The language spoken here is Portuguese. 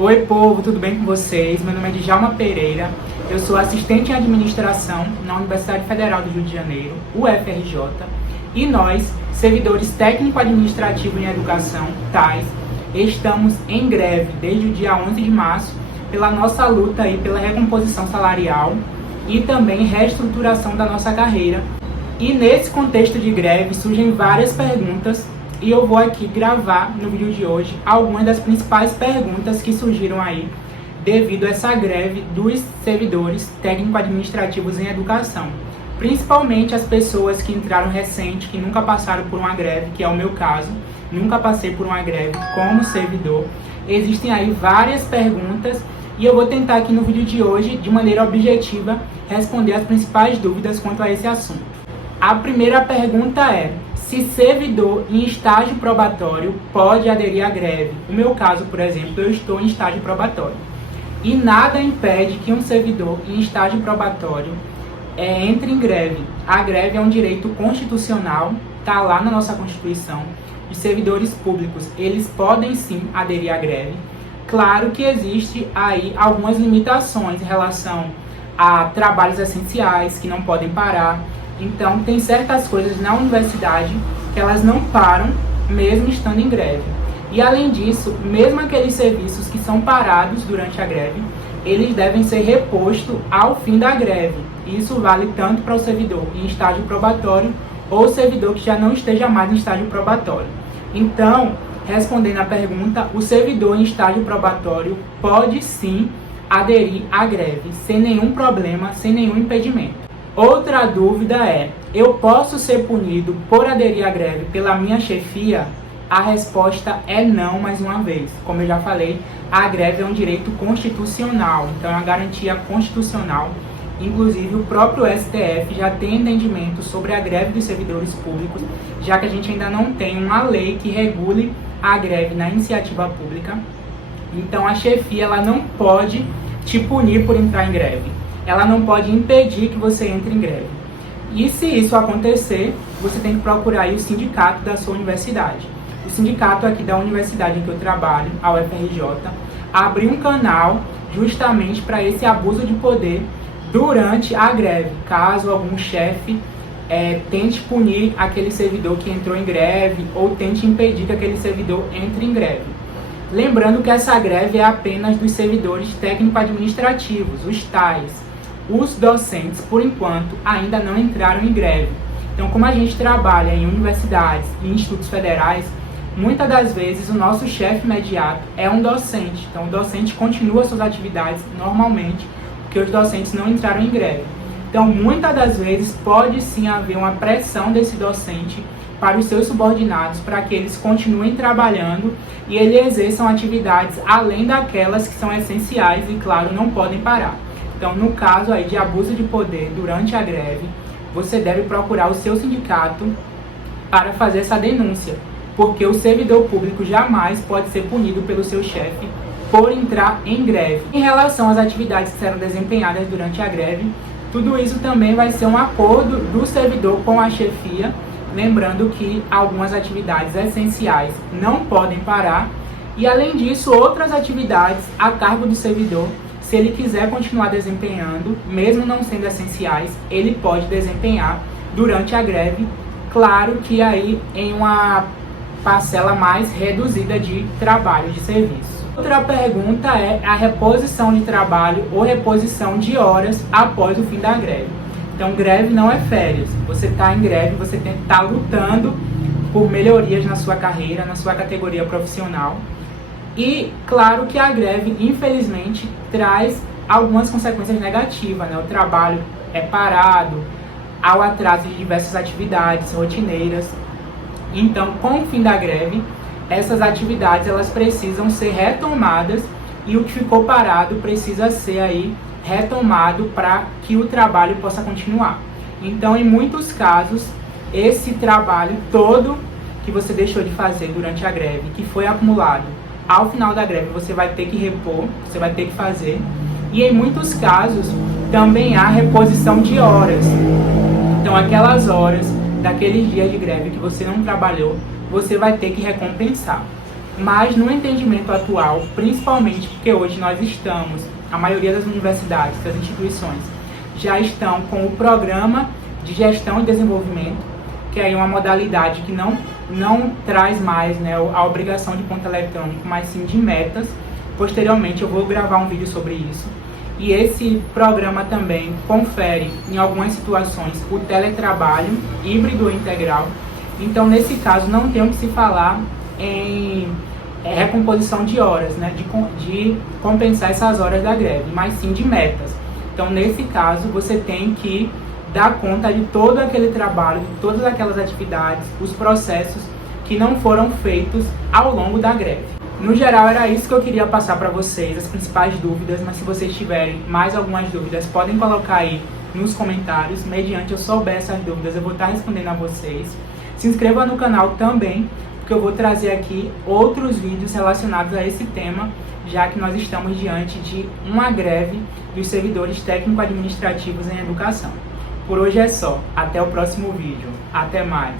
Oi povo, tudo bem com vocês? Meu nome é Djalma Pereira, eu sou assistente em administração na Universidade Federal do Rio de Janeiro, UFRJ, e nós, servidores técnico-administrativo em educação, TAES, estamos em greve desde o dia 11 de março pela nossa luta aí pela recomposição salarial e também reestruturação da nossa carreira. E nesse contexto de greve surgem várias perguntas e eu vou aqui gravar no vídeo de hoje algumas das principais perguntas que surgiram aí devido a essa greve dos servidores técnico-administrativos em educação. Principalmente as pessoas que entraram recente, que nunca passaram por uma greve, que é o meu caso, nunca passei por uma greve como servidor. Existem aí várias perguntas e eu vou tentar aqui no vídeo de hoje, de maneira objetiva, responder as principais dúvidas quanto a esse assunto. A primeira pergunta é: se servidor em estágio probatório pode aderir à greve? No meu caso, por exemplo, eu estou em estágio probatório. E nada impede que um servidor em estágio probatório entre em greve. A greve é um direito constitucional, está lá na nossa Constituição. Os servidores públicos, eles podem sim aderir à greve. Claro que existe aí algumas limitações em relação a trabalhos essenciais que não podem parar. Então, tem certas coisas na universidade que elas não param mesmo estando em greve. E além disso, mesmo aqueles serviços que são parados durante a greve, eles devem ser repostos ao fim da greve. Isso vale tanto para o servidor em estágio probatório ou o servidor que já não esteja mais em estágio probatório. Então, respondendo à pergunta, o servidor em estágio probatório pode sim aderir à greve, sem nenhum problema, sem nenhum impedimento. Outra dúvida é: eu posso ser punido por aderir à greve pela minha chefia? A resposta é não, mais uma vez. Como eu já falei, a greve é um direito constitucional, então é uma garantia constitucional. Inclusive, o próprio STF já tem entendimento sobre a greve dos servidores públicos, já que a gente ainda não tem uma lei que regule a greve na iniciativa pública. Então, a chefia ela não pode te punir por entrar em greve. Ela não pode impedir que você entre em greve. E se isso acontecer, você tem que procurar aí o sindicato da sua universidade. O sindicato aqui da universidade em que eu trabalho, a UFRJ, abriu um canal justamente para esse abuso de poder durante a greve. Caso algum chefe tente punir aquele servidor que entrou em greve ou tente impedir que aquele servidor entre em greve. Lembrando que essa greve é apenas dos servidores técnico-administrativos, os TAES. Os docentes, por enquanto, ainda não entraram em greve. Então, como a gente trabalha em universidades e institutos federais, muitas das vezes o nosso chefe imediato é um docente. Então, o docente continua suas atividades normalmente, porque os docentes não entraram em greve. Então, muitas das vezes pode sim haver uma pressão desse docente para os seus subordinados, para que eles continuem trabalhando e eles exerçam atividades além daquelas que são essenciais e, claro, não podem parar. Então, no caso aí de abuso de poder durante a greve, você deve procurar o seu sindicato para fazer essa denúncia, porque o servidor público jamais pode ser punido pelo seu chefe por entrar em greve. Em relação às atividades que serão desempenhadas durante a greve, tudo isso também vai ser um acordo do servidor com a chefia, lembrando que algumas atividades essenciais não podem parar e, além disso, outras atividades a cargo do servidor, se ele quiser continuar desempenhando, mesmo não sendo essenciais, ele pode desempenhar durante a greve, claro que aí em uma parcela mais reduzida de trabalho, de serviço. Outra pergunta é a reposição de trabalho ou reposição de horas após o fim da greve. Então, greve não é férias. Você está em greve, você tem que estar lutando por melhorias na sua carreira, na sua categoria profissional. E, claro que a greve, infelizmente, traz algumas consequências negativas, né? O trabalho é parado, há o atraso de diversas atividades rotineiras. Então, com o fim da greve, essas atividades elas precisam ser retomadas e o que ficou parado precisa ser aí retomado para que o trabalho possa continuar. Então, em muitos casos, esse trabalho todo que você deixou de fazer durante a greve, que foi acumulado, ao final da greve você vai ter que repor, você vai ter que fazer. E em muitos casos também há reposição de horas. Então, aquelas horas daqueles dias de greve que você não trabalhou, você vai ter que recompensar. Mas no entendimento atual, principalmente porque hoje nós estamos, a maioria das universidades, das instituições, já estão com o programa de gestão e desenvolvimento, que é uma modalidade que não traz mais, né, a obrigação de ponto eletrônico, mas sim de metas. Posteriormente eu vou gravar um vídeo sobre isso. E esse programa também confere, em algumas situações, o teletrabalho híbrido ou integral. Então, nesse caso, não tem o que se falar em recomposição de horas, né, de compensar essas horas da greve, mas sim de metas. Então, nesse caso, você tem que dar conta de todo aquele trabalho, de todas aquelas atividades, os processos que não foram feitos ao longo da greve. No geral, era isso que eu queria passar para vocês, as principais dúvidas, mas se vocês tiverem mais algumas dúvidas, podem colocar aí nos comentários. Mediante eu souber essas dúvidas, eu vou estar respondendo a vocês. Se inscreva no canal também, porque eu vou trazer aqui outros vídeos relacionados a esse tema, já que nós estamos diante de uma greve dos servidores técnico-administrativos em educação. Por hoje é só. Até o próximo vídeo. Até mais.